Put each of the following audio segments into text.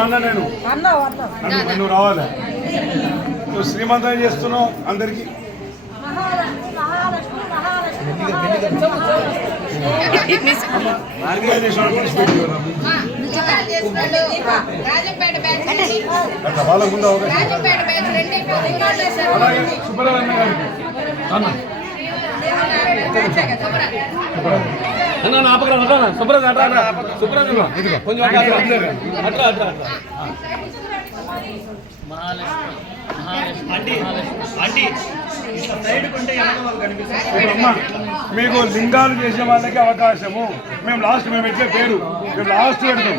అన్న నేను నువ్వు రావాలి? నువ్వు శ్రీమంతం చేస్తున్నావు అందరికి. వాళ్ళకు ముందు గారికి. అన్న అన్న సుబ్రజ్ సుబ్రజ్ కొంచెం అట్లా అట్లా. అట్లా అట్లా మీకు లింగాలు చేసే వాళ్ళకి అవకాశము. మేము లాస్ట్ మేము పెట్టే పేరు. మేము లాస్ట్ పెడతాం.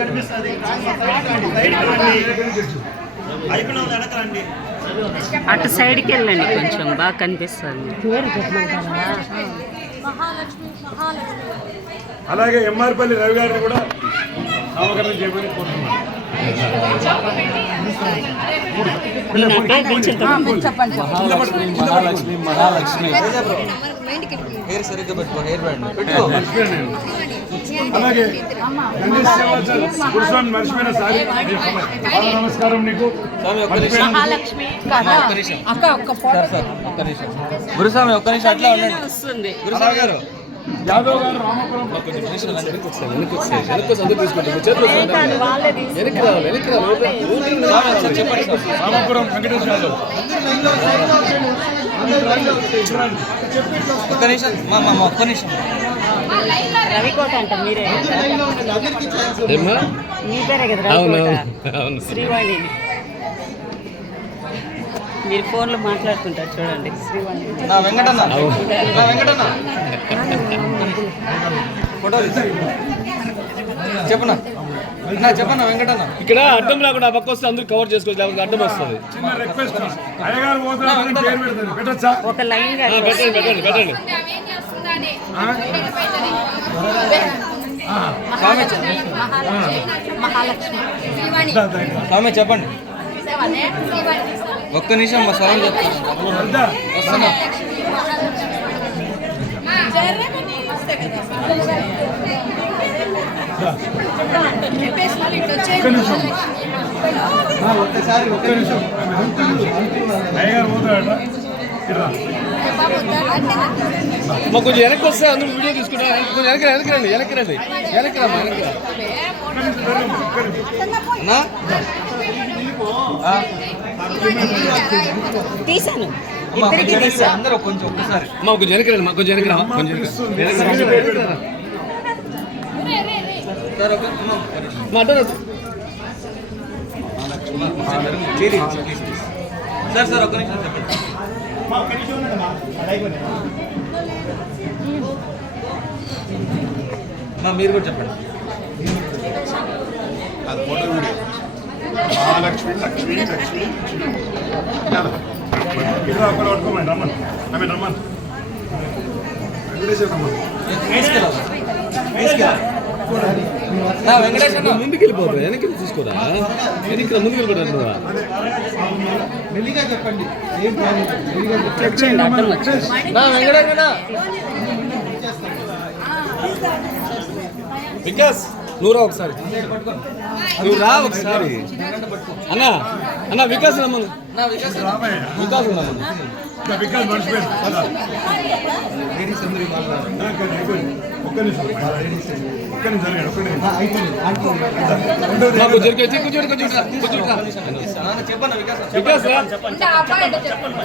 కనిపిస్తుంది. అటు సైడ్కి వెళ్ళండి కొంచెం బాగా కనిపిస్తుంది. అలాగే ఎంఆర్పల్లి రవి గారిని కూడా నామకరణం చేయమని కోరుతున్నాను. మహాలక్ష్మి మహాలక్ష్మి. మహాలక్ష్మి. హెయిర్ సరిగ్గా పెట్టుకో హెయిర్ బ్యాండ్. పెట్టుకో. అలాగే గురుస్వామి మర్చిపోయిన సారి చాలా నమస్కారం నీకు. మర్చిపోయాను. అక్క ఒక్క నిమిషం. గురుస్వామి ఒక్క నిమిషం అట్లా ఉండండి. గురుస్వామి గారు యాదవ్ గారు రామపురం. రామపురం యాదవ్. ఒక్క నిమిషం మా మా మా, ఒక్క నిమిషం. రవికోట అంట మీరే? మీ పేరే కదా శ్రీవాణి. మీరు ఫోన్లో మాట్లాడుతుంటారు చూడండి. శ్రీవాణి. నా వెంకటన్న. నా వెంకటన్న. చెప్పనా? చెప్పనా వెంకటన్న? ఇక్కడ అడ్డం రాకుండా ఆ పక్క వస్తే అందరూ కవర్ చేసుకోవచ్చు లేకపోతే అడ్డం వస్తుంది. చిన్న రిక్వెస్ట్ అయ్యగారు పోతున్నారని పేరు పెడతారు. పెట్టచ్చా? ఒక లైన్గా ఆ, పెట్టండి పెట్టండి. పెట్టండి ఆమె ఏం చేస్తుందా అని స్వామి చెప్పండి. ఒక్క నిమిషం మా స్వరం చెప్తాను? వస్తున్నా. ఒక్క నిమిషం. ఒక్క నిమిషం. అయ్యగారు పోతాడట ఇట్రా. మా కొంచెం వెనక్కి వస్తే అందరూ వీడియో తీసుకుంటారు కొంచెం వెనక్కి రండి, వెనక్కి రండి వెనక్కి రండి. వెనక్కి రమ్మా వెనక్కి అన్నా? తీసాను అమ్మా. అందరూ కొంచెం ఒక్కసారి మా కొంచెం వెనక్కి రండి మా కొంచెం వెనక్కి రా కొంచెం. సార్ అమ్మా. అమ్మా. సార్ సార్ ఒక్క నిమిషం చెప్పండి మా మీరు కూడా చెప్పండి అది ఫోటో వీడియో మహాలక్ష్మి లక్ష్మి లక్ష్మి లక్ష్మి యాదవ్. పట్టుకోమని రమ్మని ఆమె రమ్మని వెంకటేశ్వర రమ్మని ముందుకు వెళ్ళిపోతావు వెనక్కి వెళ్ళి తీసుకోరా వెనక్కి ముందుకు నువ్వు వెంకటేష్ వికాస్ నువ్వు రా ఒకసారి నువ్వు రా ఒకసారి అన్నా అన్నా వికాస్ రమ్మను వికాస్ అయిపోయింది. ఒక్క నిమిషం ఒక్క నిమిషం వికాస్ వికాస్ రా చెప్పండి చెప్పండి